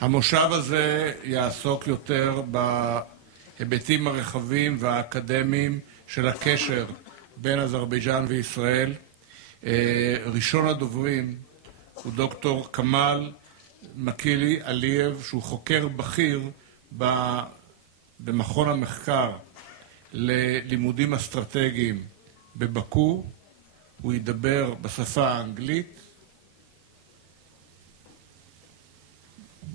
המושב הזה יעסוק יותר בהיבטים הרחבים והאקדמיים של הקשר בין אזרבייג'ן וישראל. ראשון הדוברים הוא דוקטור כמאל מקילי-עליyev, שהוא חוקר בכיר במכון המחקר ללימודים אסטרטגיים בבקו. הוא ידבר בשפה האנגלית.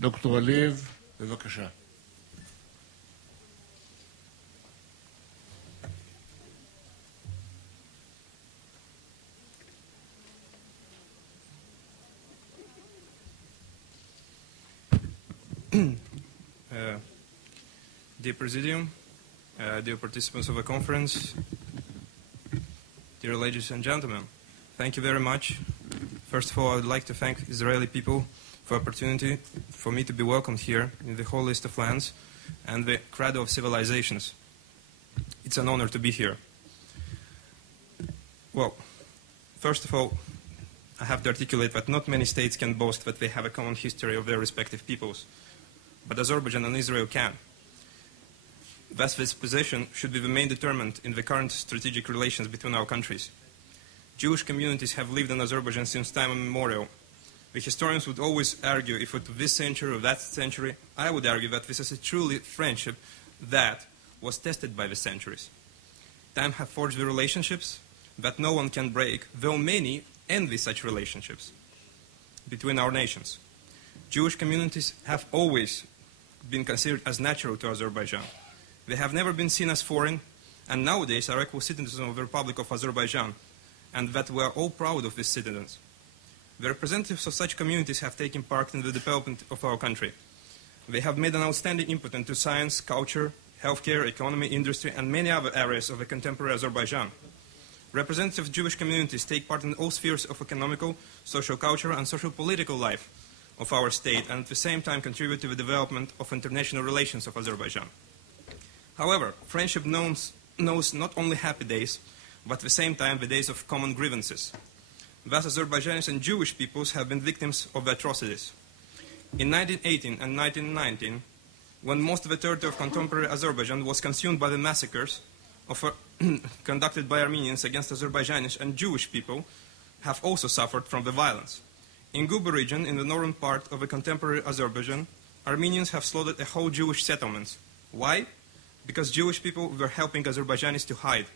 דוקטור עליyev, בבקשה. Dear Presidium, dear participants of the conference, dear ladies and gentlemen, thank you very much. First of all, I would like to thank Israeli people for the opportunity for me to be welcomed here in the holiest of lands and the cradle of civilizations. It's an honor to be here. Well, first of all, I have to articulate that not many states can boast that they have a common history of their respective peoples, but Azerbaijan and Israel can. Thus, this position should be the main determinant in the current strategic relations between our countries. Jewish communities have lived in Azerbaijan since time immemorial. The historians would always argue if it was this century or that century. I would argue that this is a truly friendship that was tested by the centuries. Time has forged the relationships that no one can break, though many envy such relationships between our nations. Jewish communities have always been considered as natural to Azerbaijan. They have never been seen as foreign, and nowadays are equal citizens of the Republic of Azerbaijan, and that we are all proud of these citizens. The representatives of such communities have taken part in the development of our country. They have made an outstanding input into science, culture, healthcare, economy, industry, and many other areas of the contemporary Azerbaijan. Representatives of Jewish communities take part in all spheres of economical, social, cultural, and social-political life of our state, and at the same time contribute to the development of international relations of Azerbaijan. However, friendship knows not only happy days, but at the same time the days of common grievances. Thus, Azerbaijanis and Jewish peoples have been victims of the atrocities. In 1918 and 1919, when most of the territory of contemporary Azerbaijan was consumed by the massacres conducted by Armenians against Azerbaijanis and Jewish people, have also suffered from the violence. In Guba region, in the northern part of the contemporary Azerbaijan, Armenians have slaughtered a whole Jewish settlements. Why? Because Jewish people were helping Azerbaijanis to hide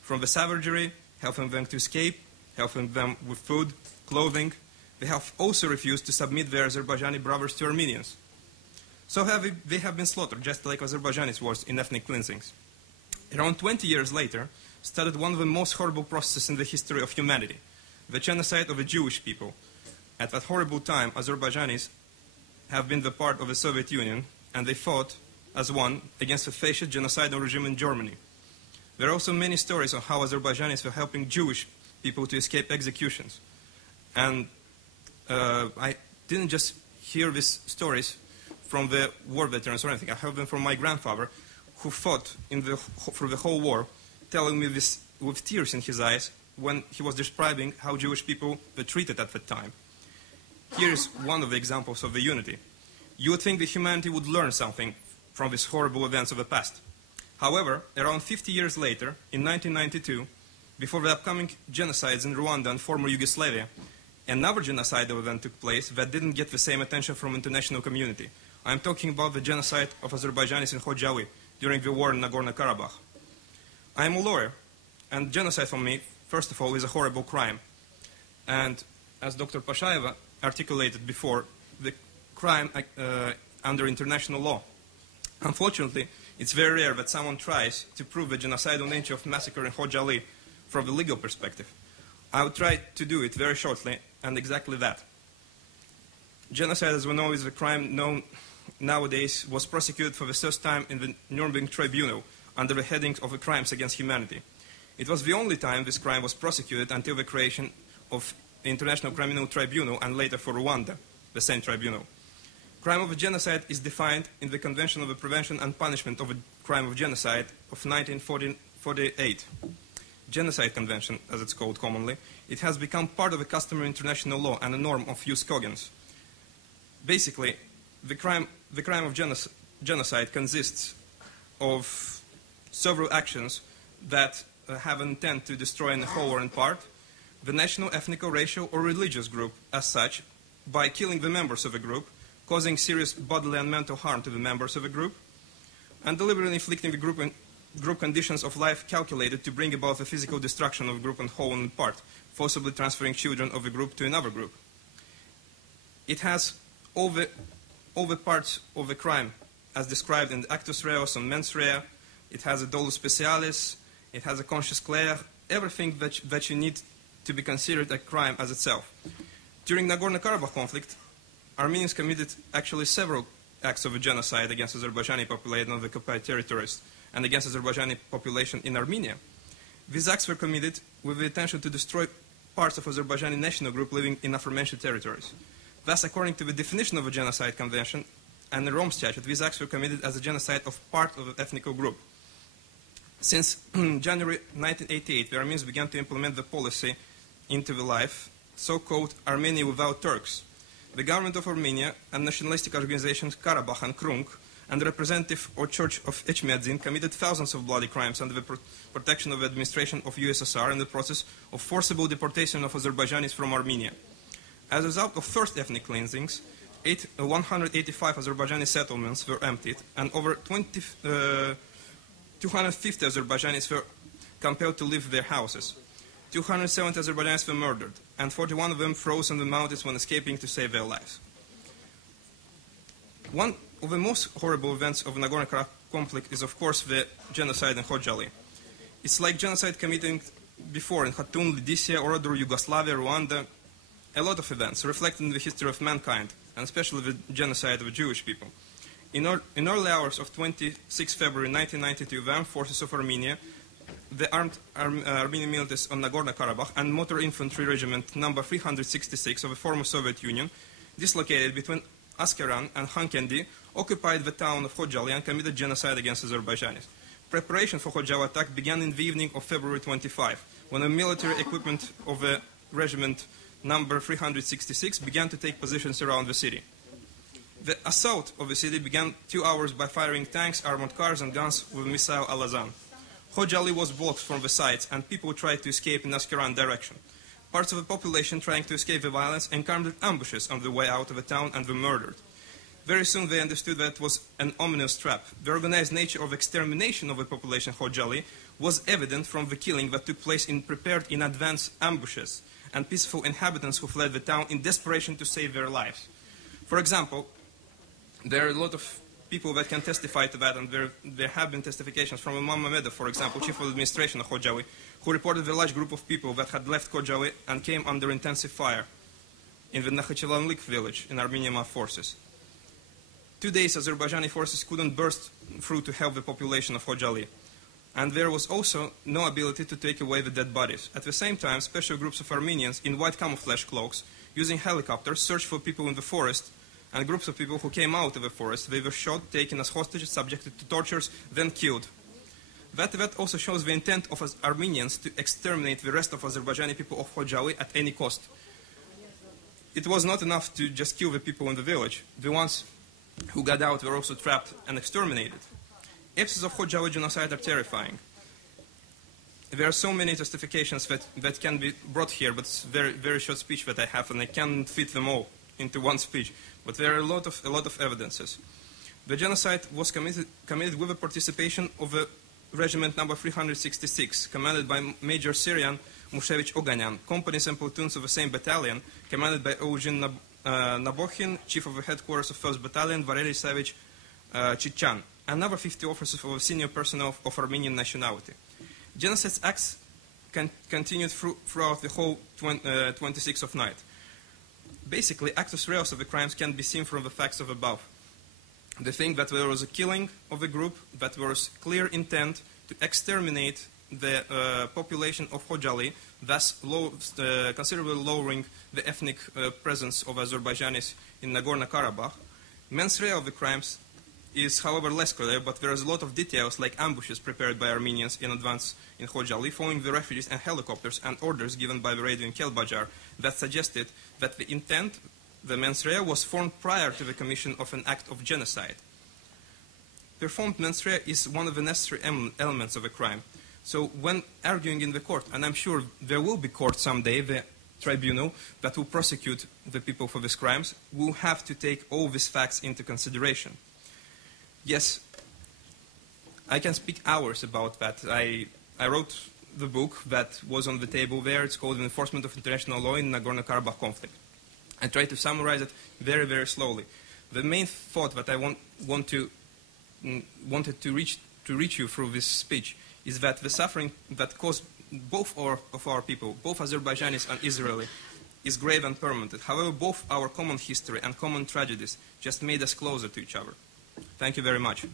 from the savagery, helping them to escape, helping them with food, clothing. They have also refused to submit their Azerbaijani brothers to Armenians. So they have been slaughtered, just like Azerbaijanis was in ethnic cleansings. Around 20 years later, started one of the most horrible processes in the history of humanity, the genocide of the Jewish people. At that horrible time, Azerbaijanis have been the part of the Soviet Union, and they fought as one against the fascist genocidal regime in Germany. There are also many stories on how Azerbaijanis were helping Jewish people to escape executions. And I didn't just hear these stories from the war veterans or anything. I heard them from my grandfather, who fought through the whole war, telling me this with tears in his eyes when he was describing how Jewish people were treated at that time. Here is one of the examples of the unity. You would think that humanity would learn something from these horrible events of the past. However, around 50 years later, in 1992, before the upcoming genocides in Rwanda and former Yugoslavia, another genocidal event took place that didn't get the same attention from the international community. I'm talking about the genocide of Azerbaijanis in Khojaly during the war in Nagorno-Karabakh. I am a lawyer, and genocide for me, first of all, is a horrible crime. And as Dr. Pashaeva articulated before, the crime under international law. Unfortunately, it's very rare that someone tries to prove the genocidal nature of massacre in Khojaly from the legal perspective. I will try to do it very shortly, and exactly that. Genocide, as we know, is a crime known nowadays, was prosecuted for the first time in the Nuremberg Tribunal under the heading of the crimes against humanity. It was the only time this crime was prosecuted until the creation of the International Criminal Tribunal and later for Rwanda, the same tribunal. Crime of genocide is defined in the Convention of the Prevention and Punishment of a Crime of Genocide of 1948. Genocide Convention, as it's called commonly. It has become part of the customary international law and a norm of jus cogens. Basically, The crime of genocide consists of several actions that have an intent to destroy in whole or in part the national, ethnic, racial, or religious group as such by killing the members of a group, causing serious bodily and mental harm to the members of a group, and deliberately inflicting the group conditions of life calculated to bring about the physical destruction of a group in whole and in part, forcibly transferring children of a group to another group. It has all the parts of the crime as described in the actus reus and mens rea. It has a dolus specialis, it has a conscience claire, everything that you need to be considered a crime as itself. During Nagorno-Karabakh conflict, Armenians committed actually several acts of a genocide against Azerbaijani population of the occupied territories and against Azerbaijani population in Armenia. These acts were committed with the intention to destroy parts of Azerbaijani national group living in aforementioned territories. Thus, according to the definition of a genocide convention and the Rome Statute, these acts were committed as a genocide of part of an ethnic group. Since January 1988, the Armenians began to implement the policy into the life, so-called Armenia without Turks. The government of Armenia and nationalistic organizations Karabakh and Krunk and the representative or Church of Echmiadzin committed thousands of bloody crimes under the protection of the administration of USSR in the process of forcible deportation of Azerbaijanis from Armenia. As a result of first ethnic cleansings, 185 Azerbaijani settlements were emptied and over 250 Azerbaijanis were compelled to leave their houses. 270 Azerbaijanis were murdered, and 41 of them froze in the mountains when escaping to save their lives. One of the most horrible events of the Nagorno-Karabakh conflict is, of course, the genocide in Khojaly. It's like genocide committed before in Khatun, Lydia, Orador, Yugoslavia, Rwanda. A lot of events reflecting the history of mankind, and especially the genocide of the Jewish people. In early hours of 26 February 1992, the armed forces of Armenia, the armed Armenian militias on Nagorno-Karabakh and Motor Infantry Regiment number 366 of the former Soviet Union, dislocated between Askeran and Hankendi, occupied the town of Khojaly and committed genocide against Azerbaijanis. Preparation for Khojaly attack began in the evening of February 25, when the military equipment of the regiment number 366 began to take positions around the city. The assault of the city began 2 hours by firing tanks, armored cars, and guns with missile Alazan. Khojaly was blocked from the sides, and people tried to escape in Askeran direction. Parts of the population trying to escape the violence encountered ambushes on the way out of the town and were murdered. Very soon they understood that it was an ominous trap. The organized nature of extermination of the population of Khojaly was evident from the killing that took place in prepared in advance ambushes and peaceful inhabitants who fled the town in desperation to save their lives. For example, there are a lot of people that can testify to that, and there have been testifications from Imam Mamedov, for example, chief of administration of Khojaly, who reported a large group of people that had left Khojaly and came under intensive fire in the Nakhichevanlik village in Armenian armed forces. 2 days Azerbaijani forces couldn't burst through to help the population of Khojaly, and there was also no ability to take away the dead bodies. At the same time, special groups of Armenians in white camouflage cloaks, using helicopters, searched for people in the forest, and groups of people who came out of the forest. They were shot, taken as hostages, subjected to tortures, then killed. That event also shows the intent of Armenians to exterminate the rest of Azerbaijani people of Khojaly at any cost. It was not enough to just kill the people in the village. The ones who got out were also trapped and exterminated. Episodes of Khojaly genocide are terrifying. There are so many testifications that can be brought here, but it's a very, very short speech that I have, and I can't fit them all into one speech. But there are a lot of evidences. The genocide was committed with the participation of the regiment number 366, commanded by Major Syrian Mushevich Oganyan, companies and platoons of the same battalion, commanded by Eugene Nabokhin, chief of the headquarters of 1st Battalion, Valery Savich Chichan, and another 50 officers of senior personnel of Armenian nationality. Genocide acts continued throughout the whole 26th of night. Basically, actus reus of the crimes can be seen from the facts of above. The thing that there was a killing of a group, that there was clear intent to exterminate the population of Khojaly, thus considerably lowering the ethnic presence of Azerbaijanis in Nagorno-Karabakh. Mens rea of the crimes is, however, less clear, but there is a lot of details like ambushes prepared by Armenians in advance in Khojaly, following the refugees and helicopters, and orders given by the radio in Kelbajar that suggested that the intent the mens rea was formed prior to the commission of an act of genocide. Performed mens rea is one of the necessary elements of a crime. So when arguing in the court, and I'm sure there will be court someday, the tribunal that will prosecute the people for these crimes, will have to take all these facts into consideration. Yes, I can speak hours about that. I wrote the book that was on the table there. It's called The Enforcement of International Law in Nagorno-Karabakh Conflict. I try to summarize it very, very slowly. The main thought that I wanted to reach you through this speech is that the suffering that caused both of our people, both Azerbaijanis and Israeli, is grave and permanent. However, both our common history and common tragedies just made us closer to each other. Thank you very much.